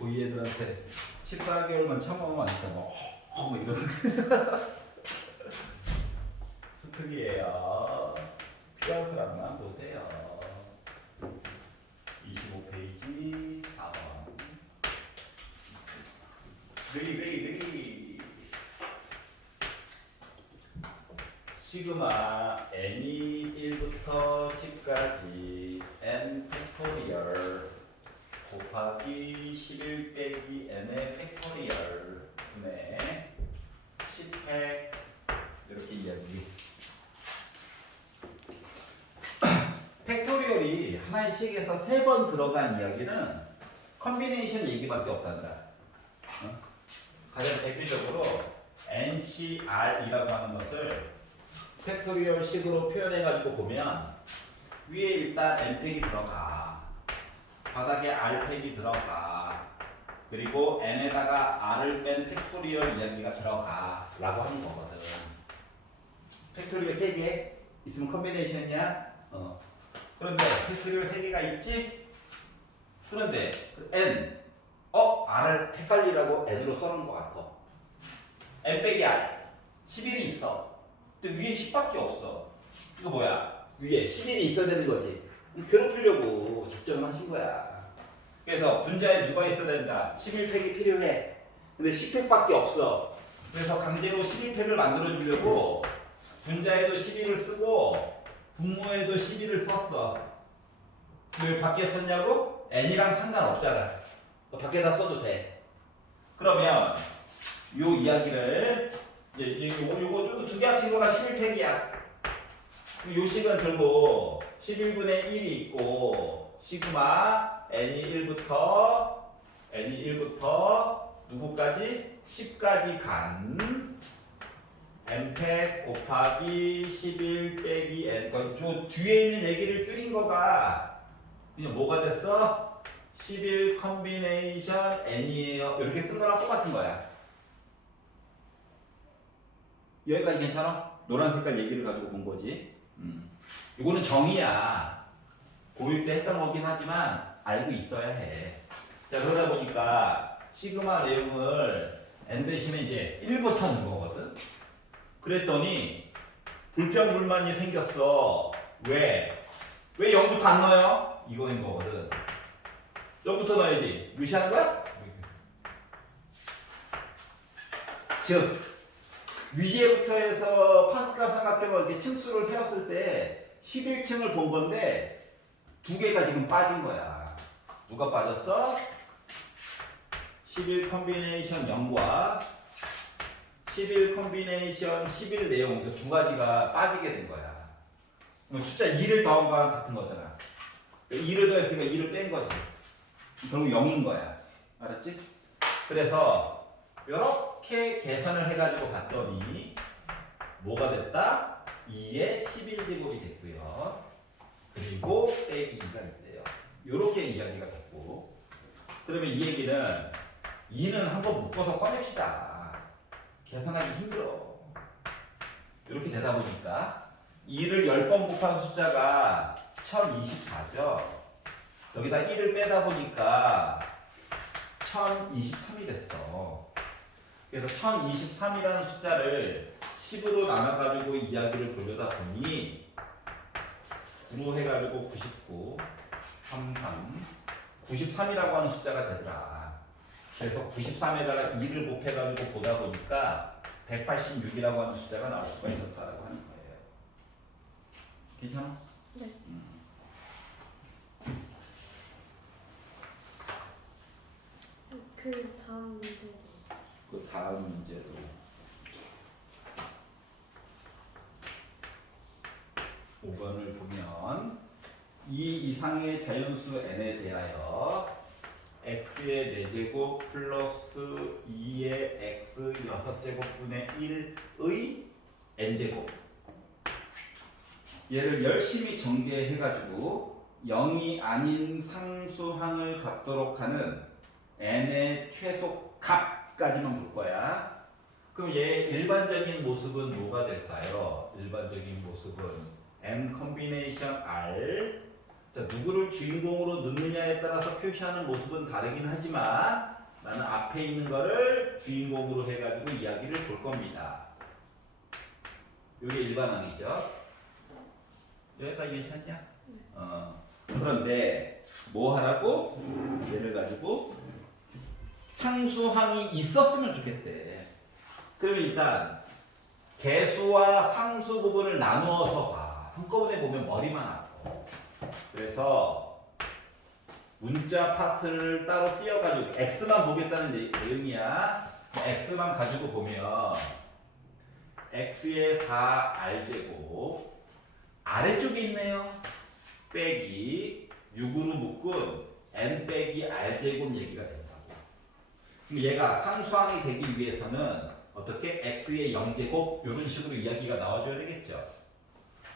고2 애들한테 14개월만 참아만 하니까 뭐 이러는데 수특이에요. 필요한 사람만 보세요. 25페이지 4번. 느리. 시그마 n이 1부터 10까지 n 팩토리얼 곱하기 11 빼기 n의 팩토리얼 분의 10팩 이렇게 이야기. 팩토리얼이 하나의 식에서 3번 들어간 이야기는 컨비네이션 얘기밖에 없다더라. 가장 대표적으로 NCR이라고 하는 것을 팩토리얼 식으로 표현해가지고 보면 위에 일단 n팩이 들어가, 바닥에 r팩이 들어가, 그리고 n에다가 r을 뺀 팩토리얼 이야기가 들어가 라고 하는 거거든. 팩토리얼 3개 있으면 컨비네이션이야. 그런데 팩토리얼 3개가 있지? 그런데 n r을 헷갈리라고 n으로 써놓은 것 같아. n 빼기 r 11이 있어. 근데 위에 10밖에 없어. 이거 뭐야? 위에 11이 있어야 되는 거지. 괴롭히려고 작정을 하신 거야. 그래서 분자에 누가 있어야 된다? 11팩이 필요해. 근데 10팩밖에 없어. 그래서 강제로 11팩을 만들어 주려고 분자에도 11을 쓰고 분모에도 11을 썼어. 왜 밖에 썼냐고? n이랑 상관없잖아. 밖에다 써도 돼. 그러면 요 이야기를 요거 두 개 합친 거가 11팩이야. 요 식은 결국 11분의 1이 있고 시그마 n이 1부터 누구까지? 10까지 간 n팩 곱하기 11 빼기 n. 요 뒤에 있는 얘기를 줄인 거가 그냥 뭐가 됐어? 11 컨비네이션 n이에요. 이렇게 쓴 거랑 똑같은 거야. 여기까지 괜찮아? 노란 색깔 얘기를 가지고 본 거지. 이거는 정의야. 고1 때 했던 거긴 하지만 알고 있어야 해. 자, 그러다 보니까 시그마 내용을 n 대신에 이제 1부터 넣은 거거든. 그랬더니 불평불만이 생겼어. 왜 0부터 안 넣어요? 이거인 거거든. 0부터 넣어야지. 무시하는 거야? 즉 위에부터 해서 파스칼 삼각형을 이렇게 층수를 세웠을 때 11층을 본 건데 2개가 지금 빠진 거야. 누가 빠졌어? 11 컨비네이션 0과 11 컨비네이션 11 내용 그 두 가지가 빠지게 된 거야. 그럼 숫자 2를 더한 거랑 같은 거잖아. 2를 더했으니까 2를 뺀 거지. 결국 0인 거야. 알았지? 그래서 이렇게 계산을 해가지고 봤더니 뭐가 됐다? 2의 11제곱이 됐고요. 그리고 빼기 2가 있대요. 이렇게 이야기가 됐고, 그러면 이 얘기는 2는 한번 묶어서 꺼냅시다. 계산하기 힘들어. 이렇게 되다 보니까 2를 10번 곱한 숫자가 1024죠. 여기다 1을 빼다 보니까 1023이 됐어. 그래서 1023이라는 숫자를 10으로 나눠가지고 이야기를 보려다 보니 9로 해가지고 99, 33, 93이라고 하는 숫자가 되더라. 그래서 93에다가 2를 곱해가지고 보다 보니까 186이라고 하는 숫자가 나올 수가 있었다라고 하는 거예요. 괜찮아? 네. 그 다음 문제. 그 다음 문제도 5번을 보면 이 이상의 자연수 n에 대하여 x의 4제곱 플러스 2의 x 6제곱분의 1의 n제곱, 얘를 열심히 전개해가지고 0이 아닌 상수항을 갖도록 하는 n의 최소값까지만 볼 거야. 그럼 얘 일반적인 모습은 뭐가 될까요? 일반적인 모습은 n 컨비네이션 r. 자, 자, 누구를 주인공으로 넣느냐에 따라서 표시하는 모습은 다르긴 하지만 나는 앞에 있는 거를 주인공으로 해가지고 이야기를 볼 겁니다. 이게 일반항이죠. 여기까지 괜찮냐? 그런데 뭐 하라고? 얘를 가지고 상수항이 있었으면 좋겠대. 그러면 일단 개수와 상수 부분을 나누어서 봐. 한꺼번에 보면 머리만 아파. 그래서 문자 파트를 따로 띄어가지고 x만 보겠다는 내용이야. x만 가지고 보면 x의 4r제곱 아래쪽에 있네요. 빼기 6으로 묶은 n 빼기 r제곱 얘기가 된다고. 그럼 얘가 상수항이 되기 위해서는 어떻게 x의 0제곱 이런 식으로 이야기가 나와줘야 되겠죠.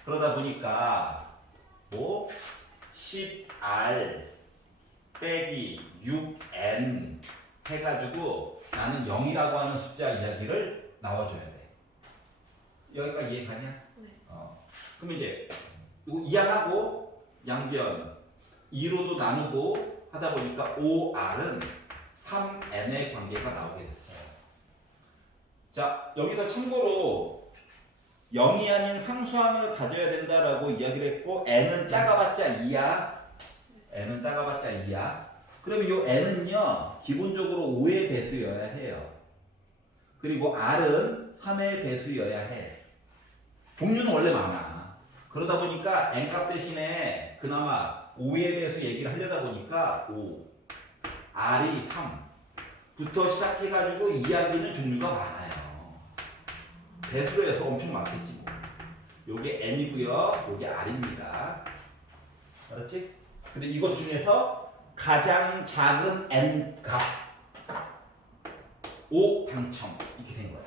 그러다 보니까 뭐 10r 빼기 6n 해가지고 나는 0이라고 하는 숫자 이야기를 나와줘야 돼. 여기까지 이해가냐? 네. 그럼 이제 이거 이항하고 양변 2로도 나누고 하다 보니까 5r은 3n의 관계가 나오게 됐어요. 자, 여기서 참고로 0이 아닌 상수항을 가져야 된다라고 이야기를 했고 n은 작아봤자 2야. n은 작아봤자 2야. 그러면 이 n은요 기본적으로 5의 배수여야 해요. 그리고 r은 3의 배수여야 해. 종류는 원래 많아. 그러다 보니까 n값 대신에 그나마 5의 배수 얘기를 하려다 보니까 5, r이 3부터 시작해가지고 이야기는 종류가 많아요. 배수로 해서 엄청 많겠지 뭐. 요게 n이고요. 요게 r입니다. 알았지? 근데 이것 중에서 가장 작은 n 값 5 당첨 이렇게 된 거야.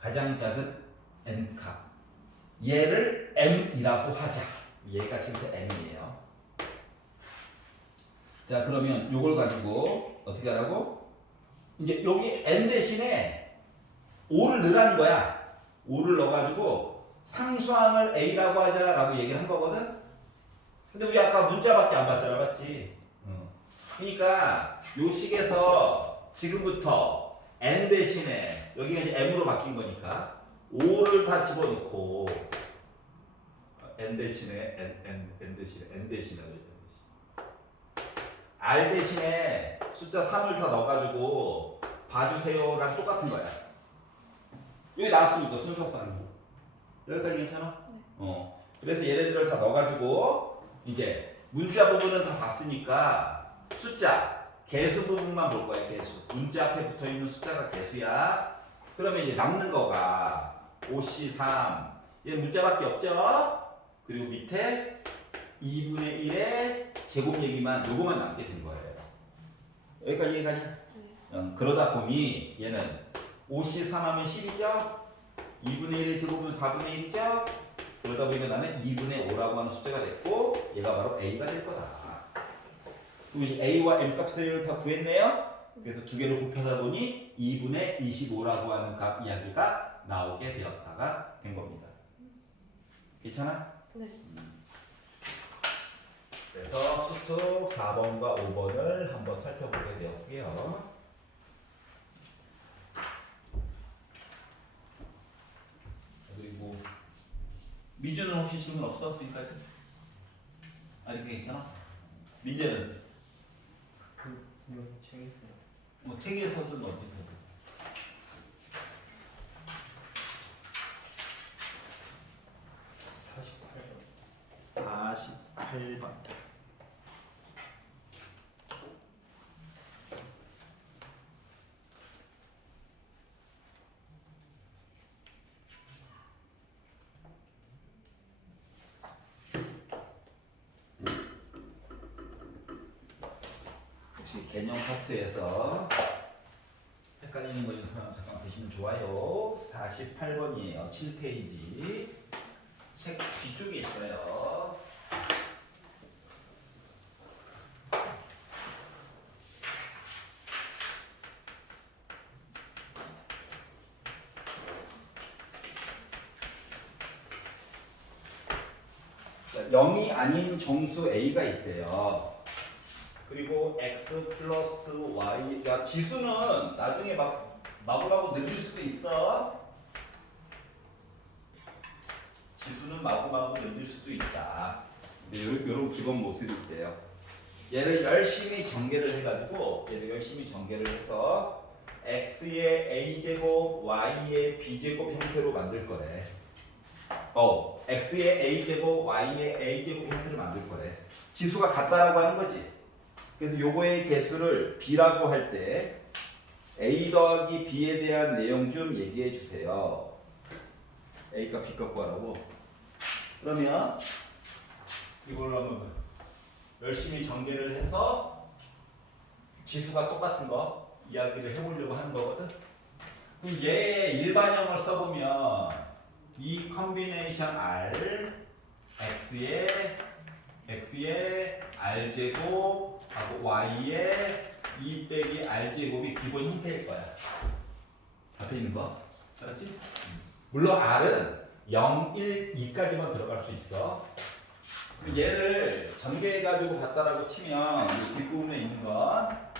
가장 작은 n 값. 얘를 m이라고 하자. 얘가 지금 m이에요. 자, 그러면 요걸 가지고 어떻게 하라고? 이제 여기 n 대신에 5를 넣으라는 거야. 5를 넣어가지고 상수항을 a라고 하자라고 얘기를 한 거거든. 근데 우리 아까 문자밖에 안 봤잖아, 맞지? 그러니까 요 식에서 지금부터 n 대신에 여기가 이제 m으로 바뀐 거니까 5를 다 집어넣고 n 대신에 n 대신에 r 대신에 숫자 3을 다 넣어가지고 봐주세요랑 똑같은 거야. 여기 나왔으니까 순서상으로 여기까지 괜찮아? 네. 그래서 얘네들을 다 넣어가지고 이제 문자 부분은 다 봤으니까 숫자 개수 부분만 볼 거야. 개수 문자 앞에 붙어있는 숫자가 개수야. 그러면 이제 남는 거가 5C3 얘는 문자밖에 없죠. 그리고 밑에 2분의 1의 제곱 얘기만 요거만 남게 된 거예요. 여기까지 이해가냐? 네. 그러다 보니 얘는 5C3 하면 10이죠? 2분의 1의 제곱은 4분의 1이죠? 그러다 보니까 나는 2분의 5라고 하는 숫자가 됐고 얘가 바로 A가 될 거다. 그럼 이 A와 M 값을 다 구했네요? 그래서 두 개를 곱하다 보니 2분의 25라고 하는 값 이야기가 나오게 되었다가 된 겁니다. 괜찮아? 네. 그래서 수투 4번과 5번을 한번 살펴보게 되었고요. 그리고 미주는 혹시 질문 없어? 지금까지? 아직 괜찮아? 민재는? 책에서요. 뭐 책에서든 어디서든. 48번. 48번. 혹시 개념 파트에서 헷갈리는 거 있는 사람 잠깐 보시면 좋아요. 48번이에요. 7페이지. 책 뒤쪽에 있어요. 자, 0이 아닌 정수 a가 있대요. 그리고 x 플러스 y. 야, 지수는 나중에 막 마구마구 늘릴 수도 있어. 지수는 마구마구 늘릴 수도 있다. 근데 요런 기본 모습이 있대요. 얘를 열심히 전개를 해가지고 해서 x의 a제곱, y의 b제곱 형태로 만들 거래. x의 a제곱, y의 a제곱 형태로 만들 거래. 지수가 같다라고 하는 거지. 그래서 요거의 개수를 b라고 할 때 a 더하기 b에 대한 내용 좀 얘기해 주세요. a값 b값 구하라고. 그러면 이걸로 한번 열심히 전개를 해서 지수가 똑같은 거 이야기를 해보려고 하는 거거든. 그럼 얘 일반형을 써보면 이 컨비네이션 r x의 r제곱 하고 y의 2 빼기 r제곱이 기본 형태일 거야. 앞에 있는 거 알았지? 물론 r은 0, 1, 2까지만 들어갈 수 있어. 얘를 전개해가지고 봤다라고 치면 이 뒷부분에 있는 건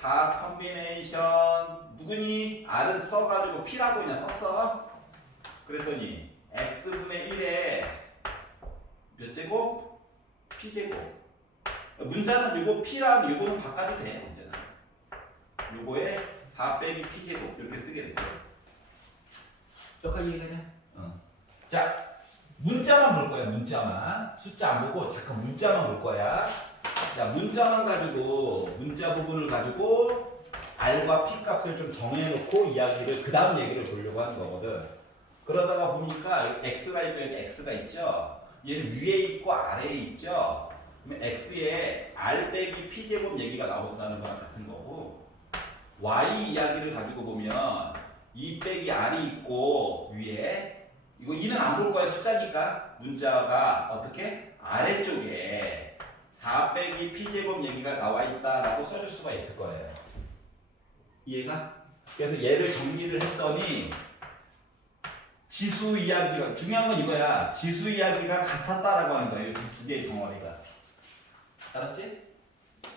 4 컨비네이션 누구니? r은 써가지고 p라고 그냥 썼어. 그랬더니 x분의 1에 몇 제곱? p제곱. 문자는 요거 p랑 요거는 바꿔도 돼. 문제는 요거에 4 빼기 p제곱 이렇게 쓰게 될게. 여기까지 이해되냐? 자, 문자만 볼 거야. 문자만. 숫자 안 보고 잠깐 문자만 볼 거야. 자, 문자만 가지고 문자 부분을 가지고 r과 p 값을 좀 정해놓고 이야기를 그 다음 얘기를 보려고 하는 거거든. 그러다가 보니까 x가 있고 여기 x가 있죠. 얘는 위에 있고 아래에 있죠. 그러면 x에 r 빼기 p 제곱 얘기가 나온다는 거랑 같은 거고, y 이야기를 가지고 보면 2 빼기 r이 있고 위에 이거 2는 안 볼 거야. 숫자니까. 문자가 어떻게? 아래쪽에 4 빼기 p제곱 얘기가 나와 있다라고 써줄 수가 있을 거예요. 이해가? 그래서 얘를 정리를 했더니 지수 이야기가 중요한 건 이거야. 지수 이야기가 같았다라고 하는 거예요. 이 두 개의 덩어리가. 알았지?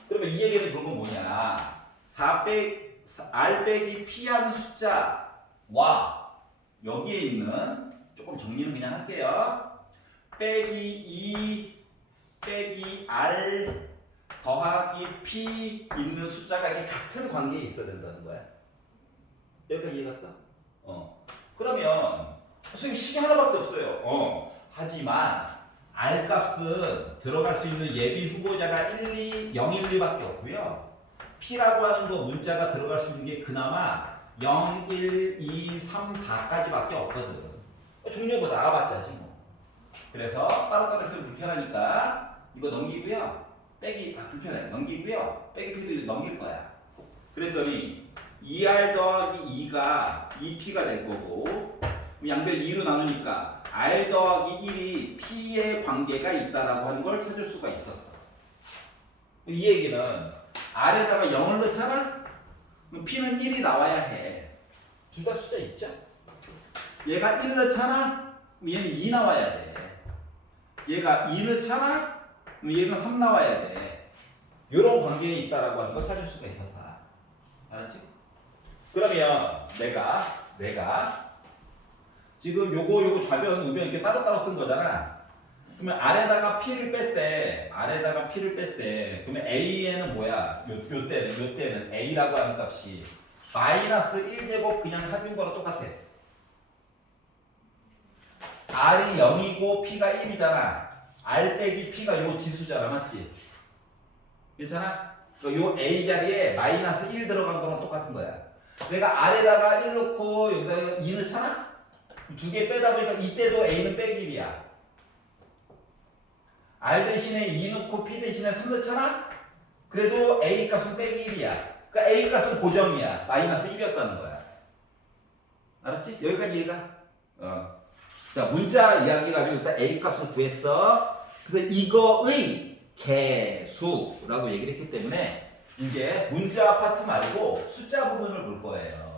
그러면 이 얘기를 들은 건 뭐냐? r 빼기 p하는 숫자와 여기에 있는 조금 정리는 그냥 할게요. 빼기 2 빼기 r 더하기 p 있는 숫자가 이렇게 같은 관계에 있어야 된다는 거야. 여기까지 이해 갔어? 그러면 선생님 식이 하나밖에 없어요. 하지만 r 값은 들어갈 수 있는 예비 후보자가 1, 2, 0, 1, 2밖에 없고요. p라고 하는 거 문자가 들어갈 수 있는 게 그나마 0, 1, 2, 3, 4까지밖에 없거든. 종류가 나가봤자지 뭐. 그래서 따로따로 쓰면 불편하니까 이거 넘기고요. 빼기 불편해. 넘기고요. 빼기 p도 넘길 거야. 그랬더니 2r 더하기 2가 2p가 될 거고, 양변 2로 나누니까 r 더하기 1이 p의 관계가 있다라고 하는 걸 찾을 수가 있었어. 이 얘기는 r에다가 0을 넣잖아? 그럼 p는 1이 나와야 해. 둘 다 숫자 있죠? 얘가 1 넣잖아? 그럼 얘는 2 나와야 돼. 얘가 2 넣잖아? 그럼 얘는 3 나와야 돼. 이런 관계에 있다라고 하는 걸 찾을 수가 있었다. 알았지? 그러면 내가 지금 요거 좌변 우변 이렇게 따로따로 쓴 거잖아. 그러면 아래다가 p를 뺐대. 그러면 a에는 뭐야? 요 때는 a라고 하는 값이 마이너스 1제곱 그냥 해준 거랑 똑같아. r이 0이고 p가 1이잖아. r 빼기 p가 요 지수잖아. 맞지? 괜찮아? 요 a 자리에 마이너스 1 들어간 거랑 똑같은 거야. 내가 r에다가 1 넣고 여기다가 2 넣잖아? 두 개 빼다 보니까 이때도 a는 빼기 1이야. r 대신에 2 넣고 p 대신에 3 넣잖아? 그래도 a 값은 빼기 1이야. 그러니까 a 값은 고정이야. 마이너스 1이었다는 거야. 알았지? 여기까지 이해가? 자, 문자 이야기 가지고 일단 a 값을 구했어. 그래서 이거의 개수라고 얘기를 했기 때문에 이제 문자 파트 말고 숫자 부분을 볼 거예요.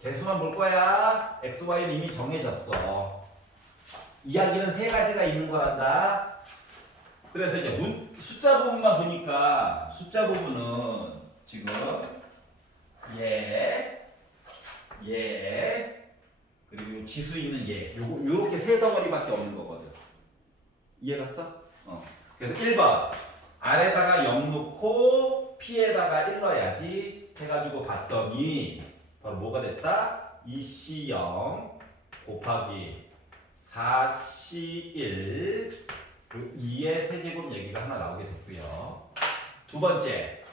개수만 볼 거야. x, y는 이미 정해졌어. 이야기는 세 가지가 있는 거란다. 그래서 이제 숫자 부분만 보니까 숫자 부분은 지금 그리고 지수 있는 요렇게 세 덩어리밖에 없는 거거든. 이해 갔어? 그래서 1번 R에다가 0 넣고 P에다가 1 넣어야지 해가지고 봤더니 바로 뭐가 됐다? 2C0 곱하기 4C1 그리고 2의 세제곱 얘기가 하나 나오게 됐고요. 두 번째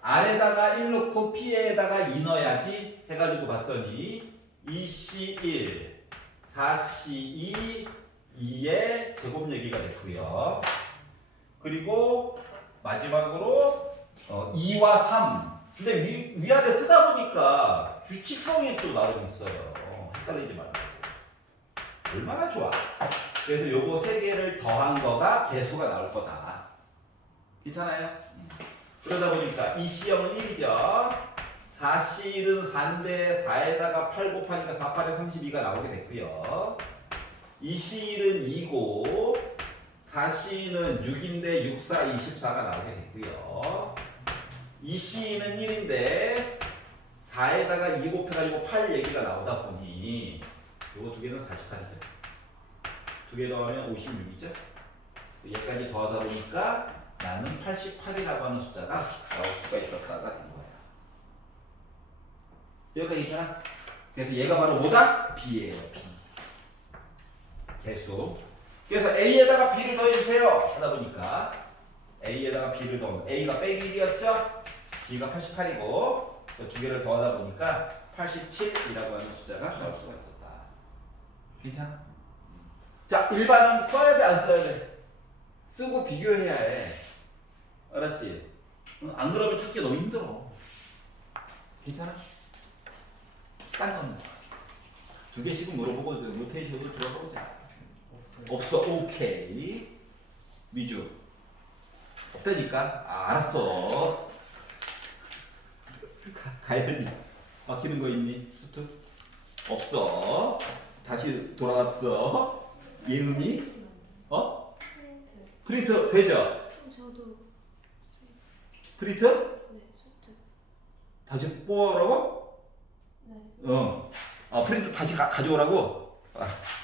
R에다가 1 넣고 P에다가 2 넣어야지 해가지고 봤더니 2C1 4C2 2의 제곱 얘기가 됐고요. 그리고 마지막으로 2와 3. 근데 위아래 쓰다 보니까 규칙성이 또 나름 있어요. 헷갈리지 말고. 얼마나 좋아. 그래서 요거 세 개를 더한 거가 개수가 나올 거다. 괜찮아요? 그러다 보니까 2C0은 1이죠. 4C1은 4인데 4에다가 8 곱하니까 4, 8에 32가 나오게 됐고요. 2C1은 2고 4C는 6인데 6, 4, 24가 나오게 됐고요. 2C는 1인데 4에다가 2 곱해가지고 8 얘기가 나오다 보니 요거 두 개는 48이죠. 두 개 더하면 56이죠. 얘까지 더하다 보니까 나는 88이라고 하는 숫자가 나올 수가 있었다가 된 거야. 여기까지 있잖아. 그래서 얘가 바로 뭐다? B예요. B. 개수. 그래서 A에다가 B를 더해주세요 하다 보니까 A에다가 B를 더하면 A가 빼기 1이었죠? B가 88이고 두 개를 더하다 보니까 87이라고 하는 숫자가 나올 수가 있었다. 괜찮아? 자, 일반은 써야 돼, 안 써야 돼? 쓰고 비교해야 해. 알았지? 안 그러면 찾기 너무 힘들어. 괜찮아? 딴 거는 두 개씩은 물어보고 로테이션으로 들어가보자. 없어. 오케이. 미주. 없다니까. 알았어. 가연이 막히는 거 있니? 수트? 없어. 다시 돌아왔어. 예음이? 프린트 되죠? 저도 프린트? 네 수트 다시 뽑아오라고? 네 프린트 다시 가져오라고? 알았어.